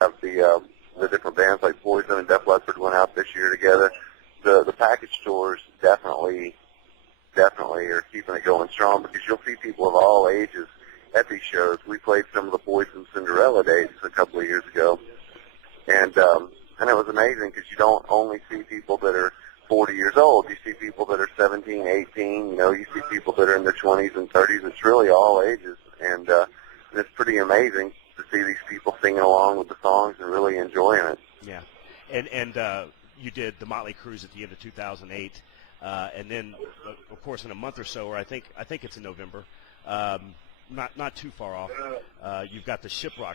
have the different bands like Poison and Def Leppard went out this year together. The package tours definitely are keeping it going strong because you'll see people of all ages at these shows. We played some of the Poison Cinderella dates a couple of years ago, and it was amazing because you don't only see people that are 40 years old. You see people that are 17, 18. You see people that are in their 20s and 30s. It's really all ages, and it's pretty amazing to see these people singing along with the songs and really enjoying it. Yeah, and you did the Motley Cruise at the end of 2008, and then of course in a month or so, or I think it's in November. Not too far off. You've got the Shiprock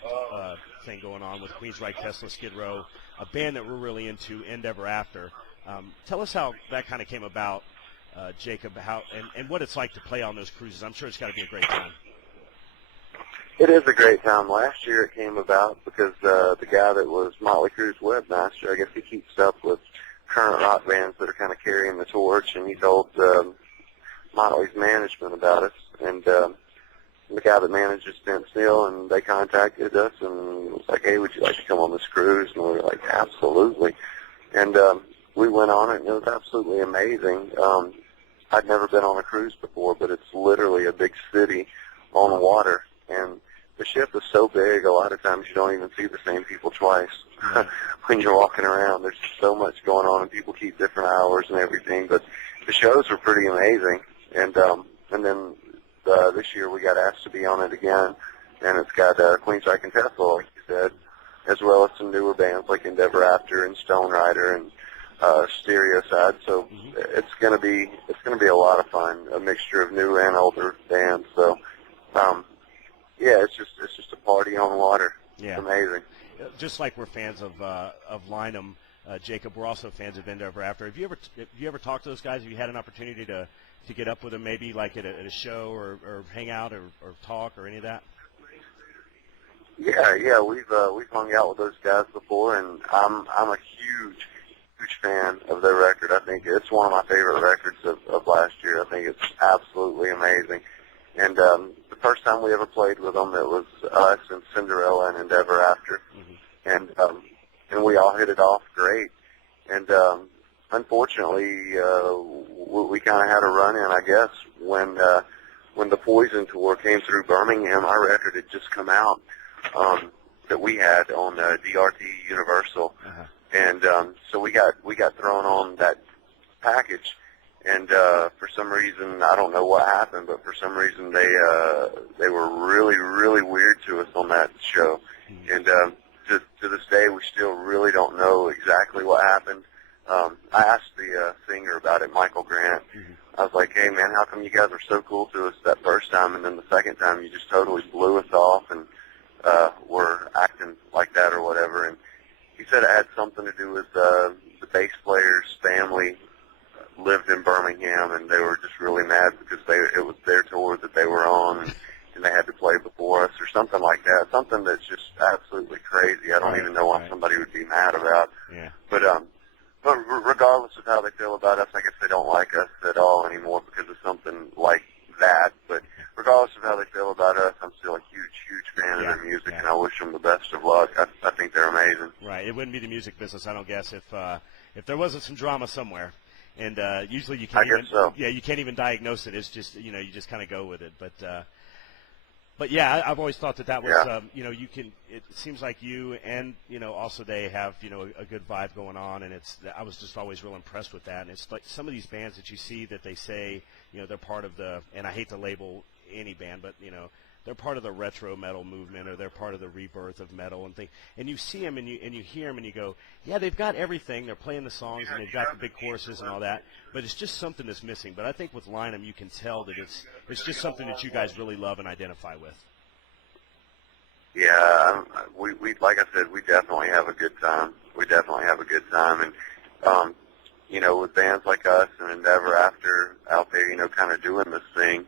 thing going on with Queensryche, Tesla, Skid Row, a band that we're really into, End Ever After. Tell us how that kind of came about, Jacob, and what it's like to play on those cruises. I'm sure it's got to be a great time. It is a great time. Last year it came about because the guy that was Motley Crue's webmaster, I guess he keeps up with current rock bands that are kind of carrying the torch, and he told Motley's management about us, and the guy that manages Stent Steel, and they contacted us and was like, hey, would you like to come on this cruise? And we were like, absolutely. And we went on it, and it was absolutely amazing. I'd never been on a cruise before, but it's literally a big city on the water, and the ship is so big, a lot of times you don't even see the same people twice. When you're walking around, there's just so much going on, and people keep different hours and everything, but the shows were pretty amazing, and then this year we got asked to be on it again, and it's got Queensryche and Tesla, like you said, as well as some newer bands like End Ever After and Stone Rider and Stereo Side. So it's gonna be a lot of fun, a mixture of new and older bands. So yeah, it's just a party on the water. Yeah. It's amazing. Just like we're fans of Lynam, Jacob, we're also fans of End Ever After. Have you ever talked to those guys? Have you had an opportunity to get up with them, maybe like at a show or hang out or talk or any of that? Yeah, we've hung out with those guys before, and I'm a huge fan of their record. I think it's one of my favorite records of last year. I think it's absolutely amazing. And the first time we ever played with them, it was us and Cinderella and End Ever After, and we all hit it off great. And unfortunately, we kind of had a run-in, I guess, when the Poison tour came through Birmingham. Our record had just come out that we had on DRT Universal, and so we got thrown on that package. And for some reason, I don't know what happened, but for some reason they were really, really weird to us on that show. And to this day, we still really don't know exactly what happened. I asked the singer about it, Michael Grant. I was like, hey, man, how come you guys were so cool to us that first time, and then the second time you just totally blew us off and were acting like that or whatever? And he said it had something to do with the bass player's family lived in Birmingham, and they were just really mad because it was their tour that they were on, and they had to play before us or something like that. Something that's just absolutely crazy. I don't even know what somebody would be mad about. Yeah. But regardless of how they feel about us, I guess they don't like us at all anymore because of something like that. But regardless of how they feel about us, I'm still a huge fan of their music, and I wish them the best of luck. I think they're amazing. Right. It wouldn't be the music business, I don't guess, if there wasn't some drama somewhere. And usually you can't you can't even diagnose it. It's just you just kind of go with it. But yeah, I've always thought that was you can. It seems like you and also they have a good vibe going on, and I was just always real impressed with that. And it's like some of these bands that you see that they say they're part of the, and I hate to label any band, but they're part of the retro metal movement, or they're part of the rebirth of metal and things. And you see them and you hear them and you go, yeah, they've got everything. They're playing the songs and they've got the big choruses and all that, but it's just something that's missing. But I think with Lynam, you can tell that it's just something that you guys really love and identify with. Yeah, we like I said, we definitely have a good time. We definitely have a good time, and with bands like us and End Ever After out there, kind of doing this thing.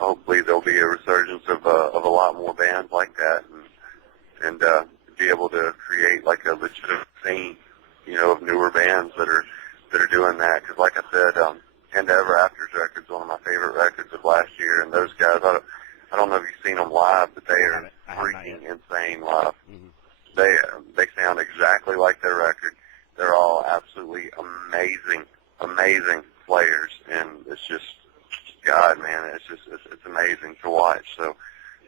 Hopefully there'll be a resurgence of a lot more bands like that, and be able to create like a legitimate scene, of newer bands that are doing that. Because like I said, End Ever After's record's one of my favorite records of last year, and those guys, I don't know if you've seen them live, but freaking insane live. They sound exactly like their record. They're all absolutely amazing players, and it's just, God, man, it's amazing to watch. So,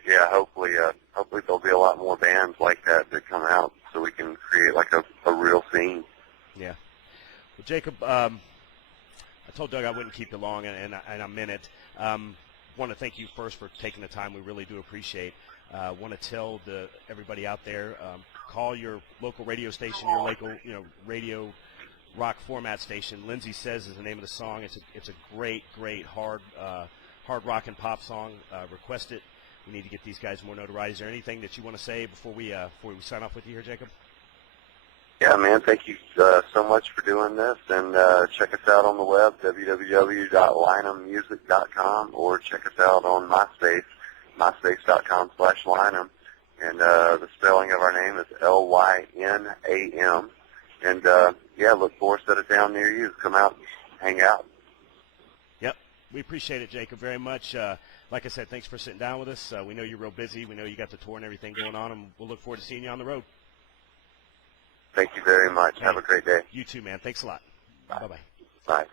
yeah, hopefully there'll be a lot more bands like that come out, so we can create like a real scene. Yeah. Well, Jacob, I told Doug I wouldn't keep you long, and I meant it. Want to thank you first for taking the time. We really do appreciate. Want to tell everybody out there, call your local radio station, your local radio rock format station. Lindsay Says is the name of the song. It's a great hard rock and pop song. Request it. We need to get these guys more notoriety. Is there anything that you want to say before we sign off with you here, Jacob? Yeah, man, thank you so much for doing this, and check us out on the web, www.lynammusic.com, or check us out on MySpace, myspace.com/Lynam, and the spelling of our name is Lynam, and yeah, look for us at a town near you. Come out, hang out. Yep, we appreciate it, Jacob, very much. Like I said, thanks for sitting down with us. We know you're real busy. We know you got the tour and everything going on, and we'll look forward to seeing you on the road. Thank you very much. Have a great day. You too, man. Thanks a lot. Bye. Bye-bye. Bye.